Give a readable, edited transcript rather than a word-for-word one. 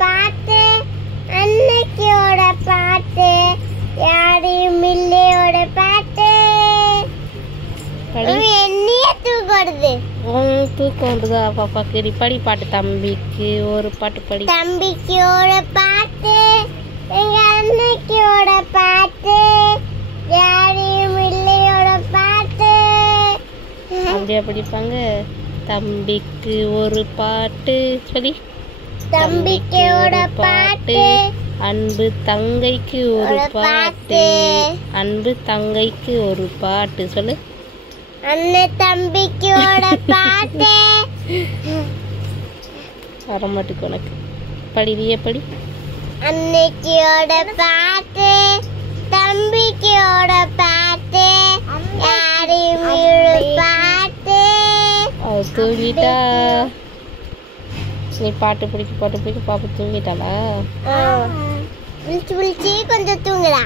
பாட்டு அன்னைக்கியோட பாட்டு யாரையும் இல்லையோட பாட்டு. என்னையே தூக்கடுது. தூக்கம் வருதா பாப்பாக்கு? படி பாட்டு. தம்பிக்கு ஒரு பாட்டு படி. தம்பிக்கியோட பாட்டு எங்க அன்னைக்கியோட பாட்டு யாரையும் இல்லையோட பாட்டு. அப்படியா படிப்பாங்க? தம்பிக்கு ஒரு பாட்டு சொல்லி. தம்பிக்கியோட பாட்டு அன்பு தங்கைக்கு ஒரு பாட்டு. அன்பு தங்கைக்கு ஒரு பாட்டு சொல்லு. அண்ணன் தம்பிக்கியோட பாட்டு. வரமாட்டுக்கு உனக்கு. படி நீயே படி. அன்னைக்கியோட பாட்டு தம்பிக்கியோட பாட்டு யாரையும் பாட்டு. அவ தூங்கிட்டா. நீ பாட்டு பிடிக்க பாப்பு தூங்கிட்டாளா? விழிச்சு விழிச்சு கொஞ்சம் தூங்குறா.